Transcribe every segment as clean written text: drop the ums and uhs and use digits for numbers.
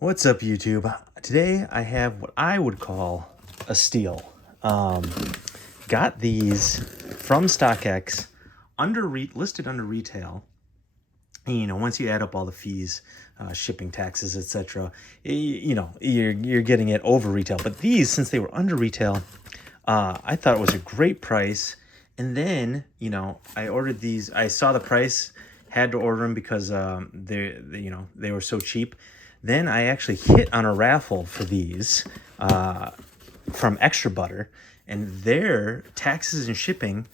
What's up, YouTube? Today I have what I would call a steal. Got these from StockX, listed under retail. And, you know, once you add up all the fees, shipping taxes, etc., you're getting it over retail. But these, since they were under retail, I thought it was a great price. And then, I ordered these. I saw the price, had to order them because they were so cheap. Then I actually hit on a raffle for these from Extra Butter, and their taxes and shipping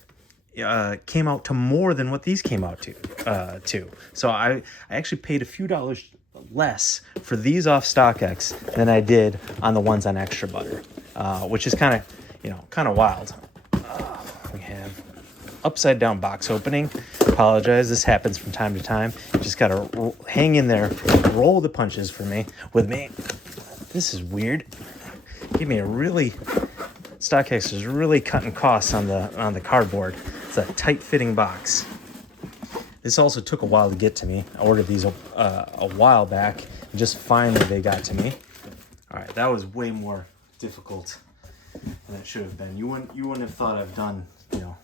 came out to more than what these came out to. So I actually paid a few dollars less for these off StockX than I did on the ones on Extra Butter, which is kind of wild. We have upside down box opening. Apologize, this happens from time to time. You just gotta hang in there, roll the punches with me. This is weird. Give me StockX is really cutting costs on the cardboard. It's a tight fitting box. This also took a while to get to me. I ordered these a while back, and just finally they got to me. All right, that was way more difficult than it should have been. You wouldn't have thought I've done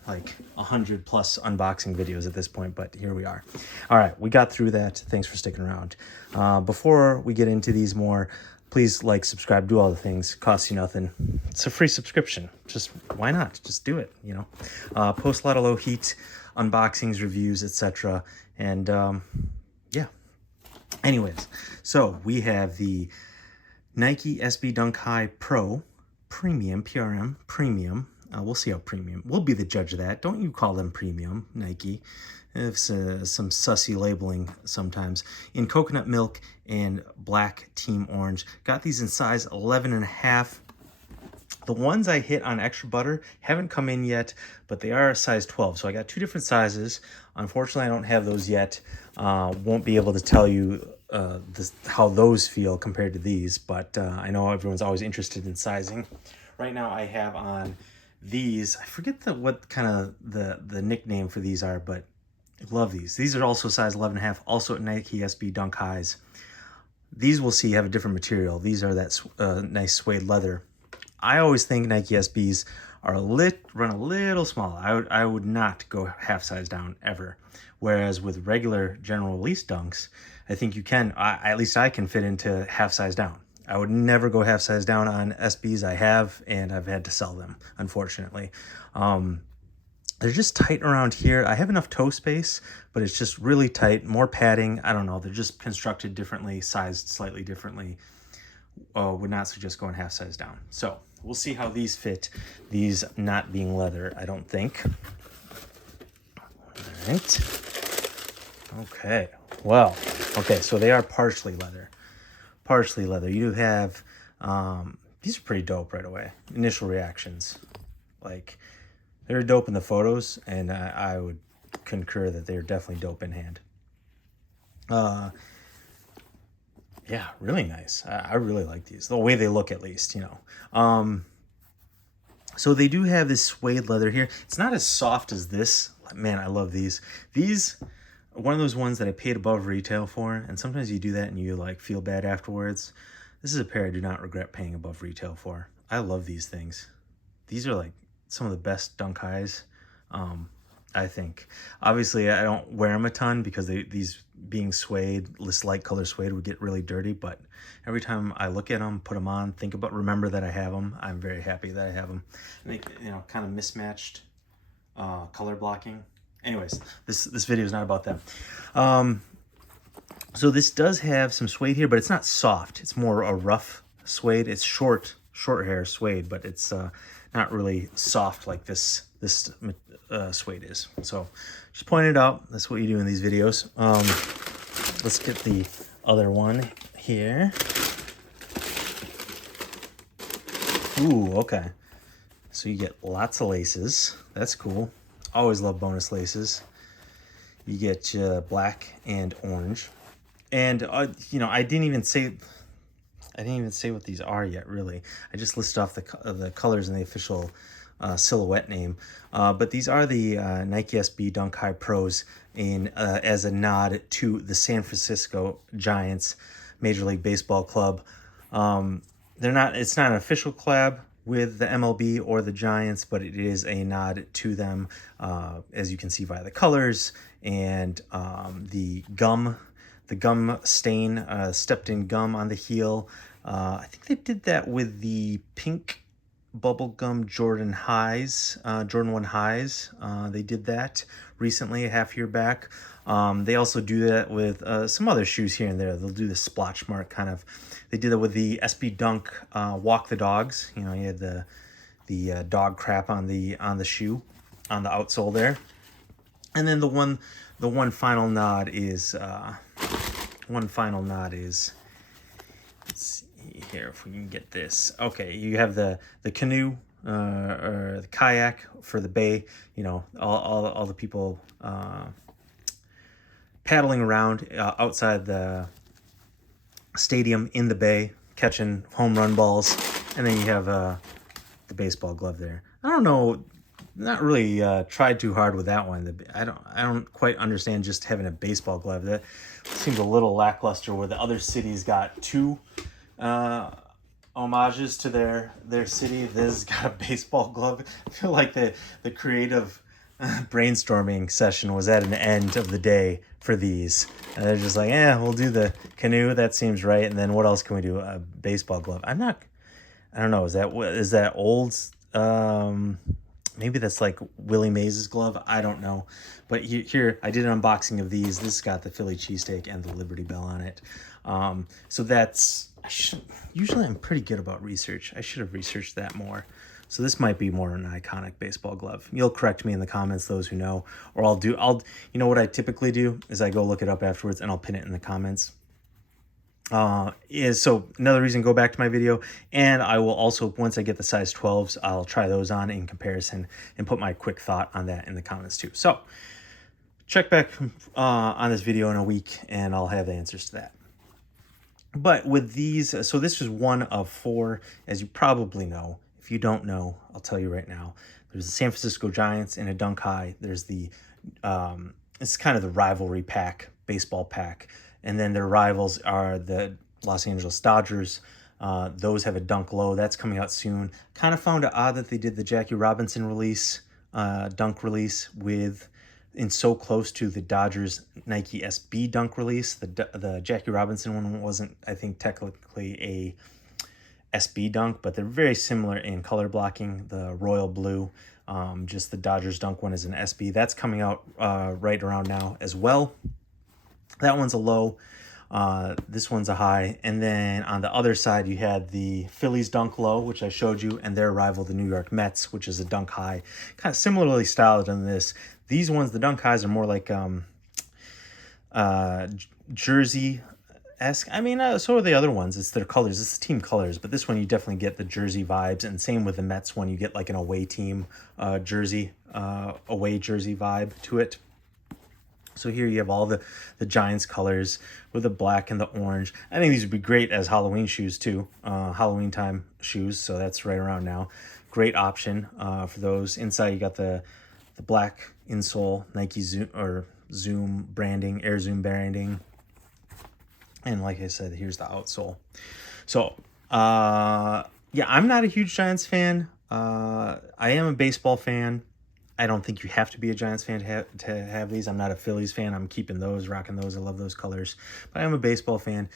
like 100 plus unboxing videos at this point, but here we are. All right, we got through that. Thanks for sticking around. Before we get into these more, please like, subscribe, do all the things. Costs you nothing. It's a free subscription. Just why not? Just do it. Post a lot of Lowheat unboxings, reviews, etc. And yeah. Anyways, so we have the Nike SB Dunk High Pro Premium, PRM Premium. We'll see how premium. We'll be the judge of that. Don't you call them premium, Nike. It's some sussy labeling sometimes. In coconut milk and black team orange. Got these in size 11.5. The ones I hit on Extra Butter haven't come in yet, but they are a size 12. So I got two different sizes. Unfortunately, I don't have those yet. Won't be able to tell you how those feel compared to these, but I know everyone's always interested in sizing. Right now I have on these, I forget what kind of the nickname for these are, but I love these. These are also size 11.5, also Nike SB Dunk Highs. These we'll see have a different material. These are that nice suede leather. I always think Nike SBs are run a little small. I would not go half size down ever. Whereas with regular general release dunks, I think you can, at least I can fit into half size down. I would never go half size down on SBs. I have, and I've had to sell them, unfortunately. They're just tight around here. I have enough toe space, but it's just really tight, more padding. I don't know. They're just constructed differently, sized slightly differently. Would not suggest going half size down. So we'll see how these fit. These not being leather, I don't think. All right. Okay. Well, okay. So they are partially leather. Partially leather. You do have, these are pretty dope right away. Initial reactions. Like, they're dope in the photos, and I would concur that they're definitely dope in hand. Yeah, really nice. I really like these. The way they look, at least, So they do have this suede leather here. It's not as soft as this. Man, I love these. These are one of those ones that I paid above retail for, and sometimes you do that and you like feel bad afterwards. This is a pair I do not regret paying above retail for. I love these things. These are like some of the best Dunk Highs, I think. Obviously, I don't wear them a ton because these being suede, this light color suede would get really dirty, but every time I look at them, put them on, remember that I have them, I'm very happy that I have them. And they, kind of mismatched color blocking. Anyways, this video is not about that. So this does have some suede here, but it's not soft. It's more a rough suede. It's short hair suede, but it's not really soft like this suede is. So just point it out. That's what you do in these videos. Let's get the other one here. Ooh, okay. So you get lots of laces. That's cool. Always love bonus laces. You get black and orange. And, I didn't even say what these are yet, really. I just listed off the colors and the official silhouette name. But these are the Nike SB Dunk High Pros as a nod to the San Francisco Giants Major League Baseball club. It's not an official collab with the MLB or the Giants, but it is a nod to them, as you can see via the colors and the gum stain, stepped in gum on the heel. I think they did that with the pink bubblegum Jordan 1 highs. They did that recently, a half year back. They also do that with some other shoes here and there. They'll do the splotch mark kind of. They did that with the SB Dunk Walk the Dogs. You know, you had the dog crap on the shoe, on the outsole there. And then the one final nod is let's see here if we can get this. Okay, you have the canoe or the kayak for the bay. You know, all the people paddling around outside the stadium in the bay, catching home run balls, and then you have the baseball glove there. I don't know, not really tried too hard with that one. I don't quite understand just having a baseball glove. That seems a little lackluster. Where the other cities got two homages to their city, this got a baseball glove. I feel like the creative brainstorming session was at an end of the day for these. And they're just like, we'll do the canoe. That seems right. And then what else can we do? A baseball glove. I don't know. Is that old? Maybe that's like Willie Mays' glove. I don't know. But here, I did an unboxing of these. This got the Philly cheesesteak and the Liberty Bell on it. So that's, usually I'm pretty good about research. I should have researched that more. So this might be more an iconic baseball glove. You'll correct me in the comments, those who know, or you know what I typically do is I go look it up afterwards and I'll pin it in the comments. So another reason, go back to my video, and I will also, once I get the size 12s, I'll try those on in comparison and put my quick thought on that in the comments too. So check back on this video in a week and I'll have the answers to that. But with these, so this is one of 4, as you probably know. If you don't know, I'll tell you right now. There's the San Francisco Giants in a dunk high. There's the, it's kind of the rivalry pack, baseball pack. And then their rivals are the Los Angeles Dodgers. Those have a dunk low. That's coming out soon. Kind of found it odd that they did the Jackie Robinson release, dunk release in so close to the Dodgers Nike SB dunk release. The Jackie Robinson one wasn't, I think, technically a SB dunk, but they're very similar in color blocking. The royal blue, just the Dodgers dunk one is an SB. That's coming out right around now as well. That one's a low. This one's a high. And then on the other side, you had the Phillies dunk low, which I showed you, and their rival, the New York Mets, which is a dunk high. Kind of similarly styled on this. These ones, the dunk highs, are more like jersey-esque. I mean, so are the other ones. It's their colors. It's the team colors. But this one, you definitely get the jersey vibes. And same with the Mets one. You get like an away team jersey, away jersey vibe to it. So here you have all the Giants colors with the black and the orange. I think these would be great as Halloween shoes too. Halloween time shoes. So that's right around now. Great option for those. Inside you got the black insole, Nike Zoom branding, Air Zoom branding. And like I said, here's the outsole. So yeah, I'm not a huge Giants fan. I am a baseball fan. I don't think you have to be a Giants fan to have these. I'm not a Phillies fan. I'm keeping those, rocking those. I love those colors. But I am a baseball fan.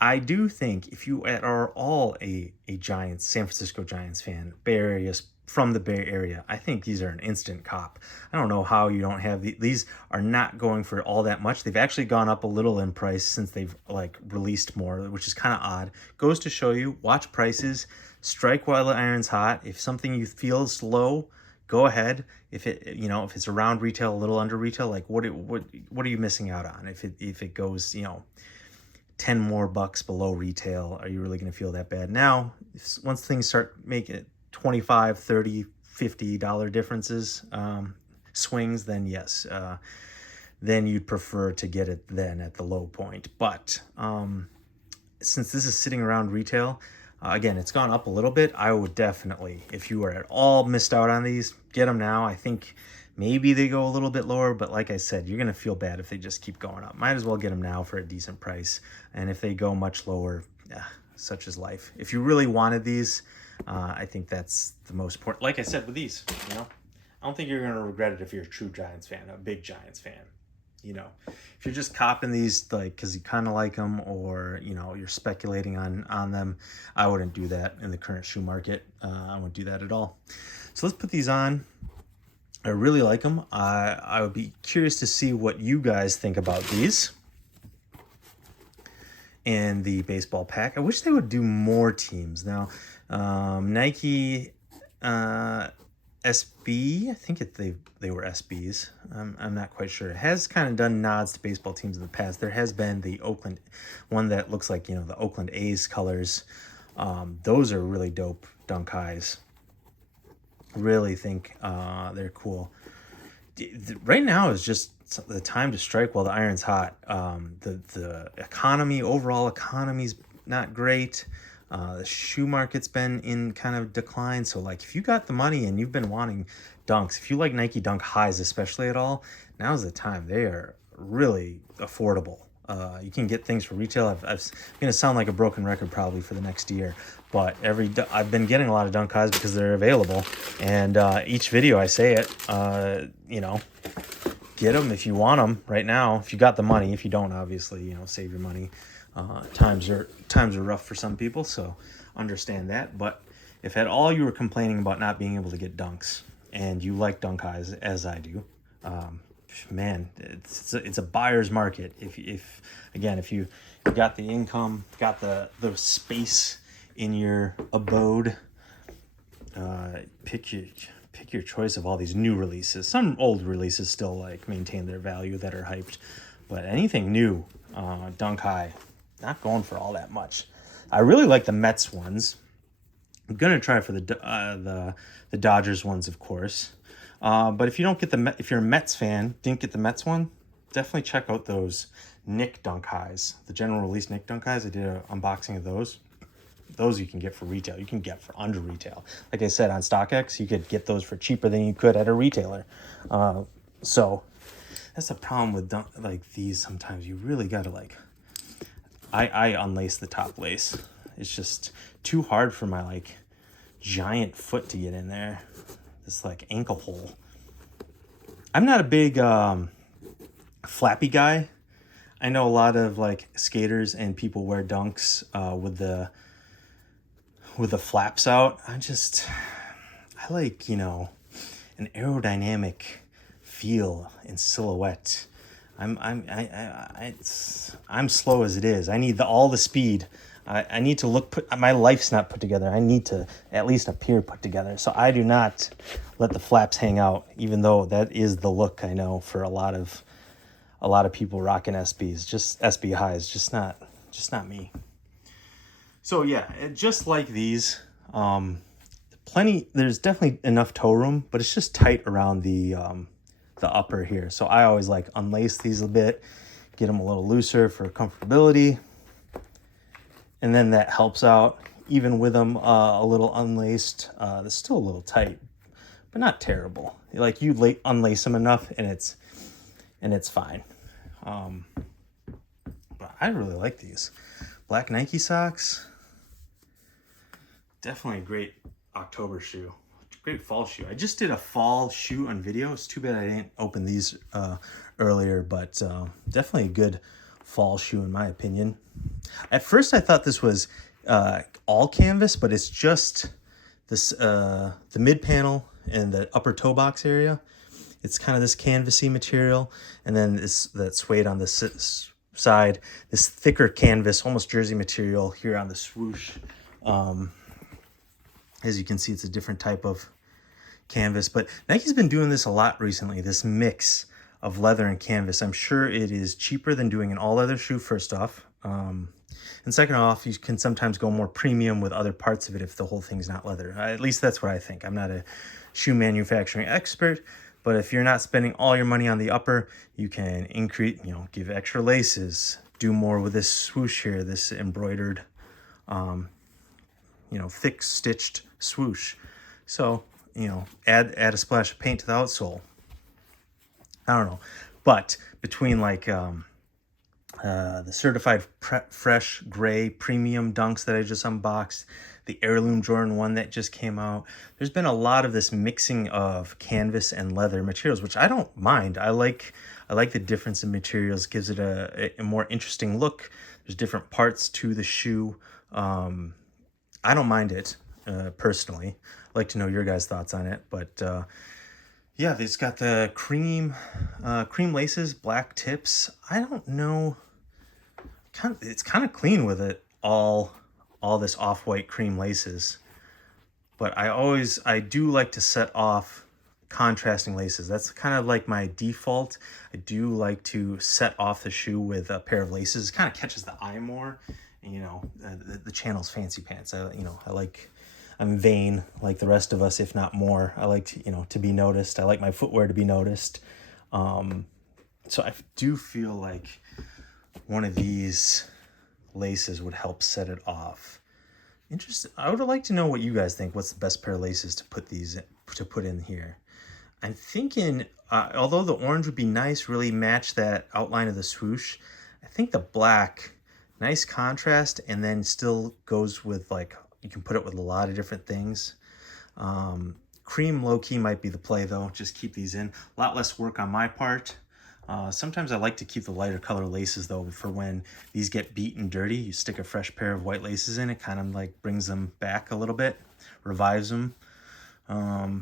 I do think if you are all a Giants, San Francisco Giants fan, Bay Area, from the Bay Area, I think these are an instant cop. I don't know how you don't have these are not going for all that much. They've actually gone up a little in price since they've like released more, which is kind of odd. Goes to show you, watch prices, strike while the iron's hot. If something you feel is low, go ahead. If if it's around retail, a little under retail, like what are you missing out on? If it goes, 10 more bucks below retail, are you really going to feel that bad? Now, once things start making it $25, $30, $50 differences, swings, then yes, then you'd prefer to get it then at the low point. But since this is sitting around retail, again, it's gone up a little bit. I would definitely, if you are at all missed out on these, get them now. I think Maybe they go a little bit lower, but like I said, you're going to feel bad if they just keep going up. Might as well get them now for a decent price. And if they go much lower, such is life. If you really wanted these, I think that's the most important. Like I said with these, you know, I don't think you're going to regret it if you're a true Giants fan, a big Giants fan. You know, if you're just copping these like because you kind of like them, or you know you're speculating on them, I wouldn't do that in the current shoe market. I wouldn't do that at all. So let's put these on. I really like them. I would be curious to see what you guys think about these and the baseball pack. I wish they would do more teams now. Nike SB, I think they were SBs. I'm not quite sure. It has kind of done nods to baseball teams in the past. There has been the Oakland one that looks like, you know, the Oakland A's colors. Those are really dope dunk highs. Really think they're cool. Right now is just the time to strike while the iron's hot. The economy, overall economy's not great. The shoe market's been in kind of decline. So like if you got the money and you've been wanting dunks, if you like Nike Dunk highs especially at all, now's the time. They are really affordable. You can get things for retail. I'm going to sound like a broken record probably for the next year, but I've been getting a lot of Dunk highs because they're available. And each video I say it, you know, get them if you want them right now. If you got the money, if you don't, obviously, you know, save your money. Times are rough for some people, so understand that. But if at all you were complaining about not being able to get dunks and you like dunk highs as I do, man, it's a buyer's market. If you got the income, got the space in your abode, pick your choice of all these new releases. Some old releases still like maintain their value that are hyped, but anything new, dunk high, not going for all that much. I really like the Mets ones. I'm gonna try for the Dodgers ones, of course. But if you don't get if you're a Mets fan, didn't get the Mets one, definitely check out those Nick Dunk highs, the general release Nick Dunk highs. I did an unboxing of those. Those you can get for retail. You can get for under retail. Like I said, on StockX, you could get those for cheaper than you could at a retailer. So that's the problem with like these. Sometimes you really gotta like. I unlace the top lace. It's just too hard for my like giant foot to get in there. This like ankle hole. I'm not a big flappy guy. I know a lot of like skaters and people wear dunks with the flaps out. I like, you know, an aerodynamic feel and silhouette. I'm slow as it is. I need all the speed. I need to my life's not put together. I need to at least appear put together. So I do not let the flaps hang out, even though that is the look I know for a lot of people rocking SBs, just SB highs, just not me. So yeah, just like these, there's definitely enough toe room, but it's just tight around the upper here. So I always like unlace these a bit, get them a little looser for comfortability. And then that helps out. Even with them a little unlaced, they're still a little tight, but not terrible. Like you unlace them enough and it's fine. But I really like these. Black Nike socks. Definitely a great October shoe. Great fall shoe. I just did a fall shoe on video. It's too bad I didn't open these earlier, but definitely a good fall shoe in my opinion. At first I thought this was all canvas, but it's just this the mid panel and the upper toe box area. It's kind of this canvasy material, and then that suede on the side, this thicker canvas, almost jersey material here on the swoosh. As you can see, it's a different type of canvas, but Nike's been doing this a lot recently, this mix of leather and canvas. I'm sure it is cheaper than doing an all leather shoe, first off. And second off, you can sometimes go more premium with other parts of it if the whole thing's not leather. At least that's what I think. I'm not a shoe manufacturing expert, but if you're not spending all your money on the upper, you can increase, give extra laces, do more with this swoosh here, this embroidered, thick stitched swoosh. So, add a splash of paint to the outsole. I don't know. But between like the certified fresh gray premium dunks that I just unboxed, the heirloom Jordan 1 that just came out, there's been a lot of this mixing of canvas and leather materials, which I don't mind. I like the difference in materials, gives it a more interesting look. There's different parts to the shoe. I don't mind it personally. I'd like to know your guys' thoughts on it, but yeah, it's got the cream laces, black tips. I don't know. It's kind of clean with it, all this off-white cream laces. But I do like to set off contrasting laces. That's kind of like my default. I do like to set off the shoe with a pair of laces. It kind of catches the eye more. And, the channel's fancy pants. I'm vain like the rest of us, if not more. I like to be noticed. I like my footwear to be noticed. So I do feel like one of these laces would help set it off. Interesting. I would like to know what you guys think. What's the best pair of laces to put in here? I'm thinking, although the orange would be nice, really match that outline of the swoosh. I think the black, nice contrast, and then still goes with like, you can put it with a lot of different things. Cream low-key might be the play though. Just keep these in. A lot less work on my part. Sometimes I like to keep the lighter color laces though for when these get beat and dirty. You stick a fresh pair of white laces in, it kind of like brings them back a little bit, revives them. I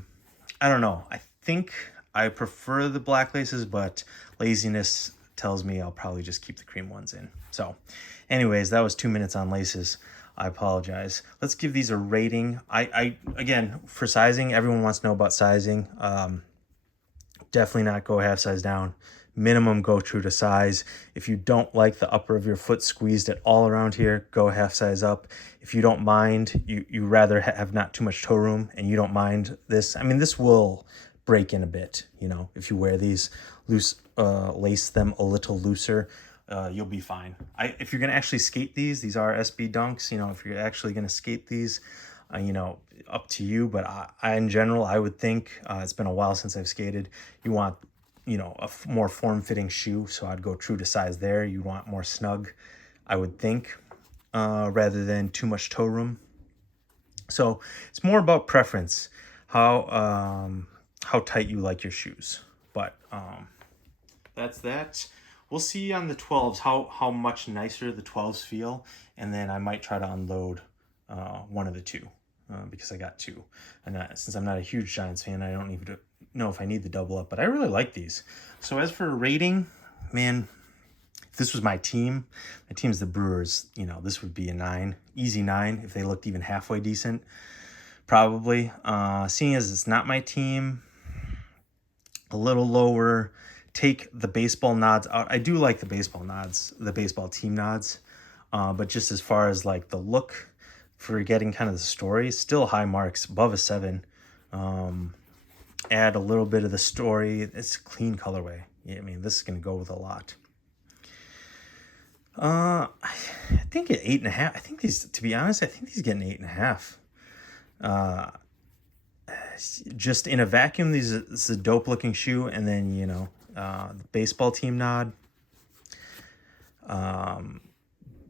don't know. I think I prefer the black laces, but laziness tells me I'll probably just keep the cream ones in. So anyways, that was 2 minutes on laces. I apologize. Let's give these a rating. I again, for sizing, everyone wants to know about sizing. Definitely not go half size down. Minimum go true to size. If you don't like the upper of your foot squeezed at all around here, go half size up. If you don't mind, you rather have not too much toe room and you don't mind this. I mean, this will break in a bit, if you wear these loose, lace them a little looser, you'll be fine. If you're going to actually skate these are SB dunks, if you're actually going to skate these, up to you. But I in general, I would think, it's been a while since I've skated. You want, a more form-fitting shoe. So I'd go true to size there. You want more snug, I would think, rather than too much toe room. So it's more about preference, how tight you like your shoes. But that's that. We'll see on the 12s how much nicer the 12s feel, and then I might try to unload one of the two because I got two. And since I'm not a huge Giants fan, I don't even know if I need the double up, but I really like these. So as for a rating, man, if this was my team's the Brewers, this would be a 9, easy 9 if they looked even halfway decent, probably. Seeing as it's not my team, a little lower. Take the baseball nods out. I do like the baseball nods, the baseball team nods, but just as far as like the look, for getting kind of the story, still high marks, above a 7. Add a little bit of the story. It's a clean colorway. I mean, this is going to go with a lot. I think at 8.5. I think these, to be honest, I think these get an 8.5. Just in a vacuum, this is a dope looking shoe, and then the baseball team nod.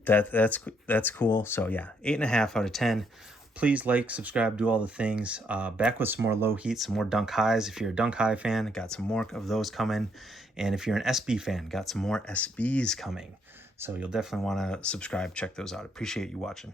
That's cool. So yeah, 8.5 out of 10. Please like, subscribe, do all the things. Back with some more low heat, some more dunk highs. If you're a dunk high fan, got some more of those coming. And if you're an SB fan, got some more SBs coming. So you'll definitely want to subscribe, check those out. Appreciate you watching.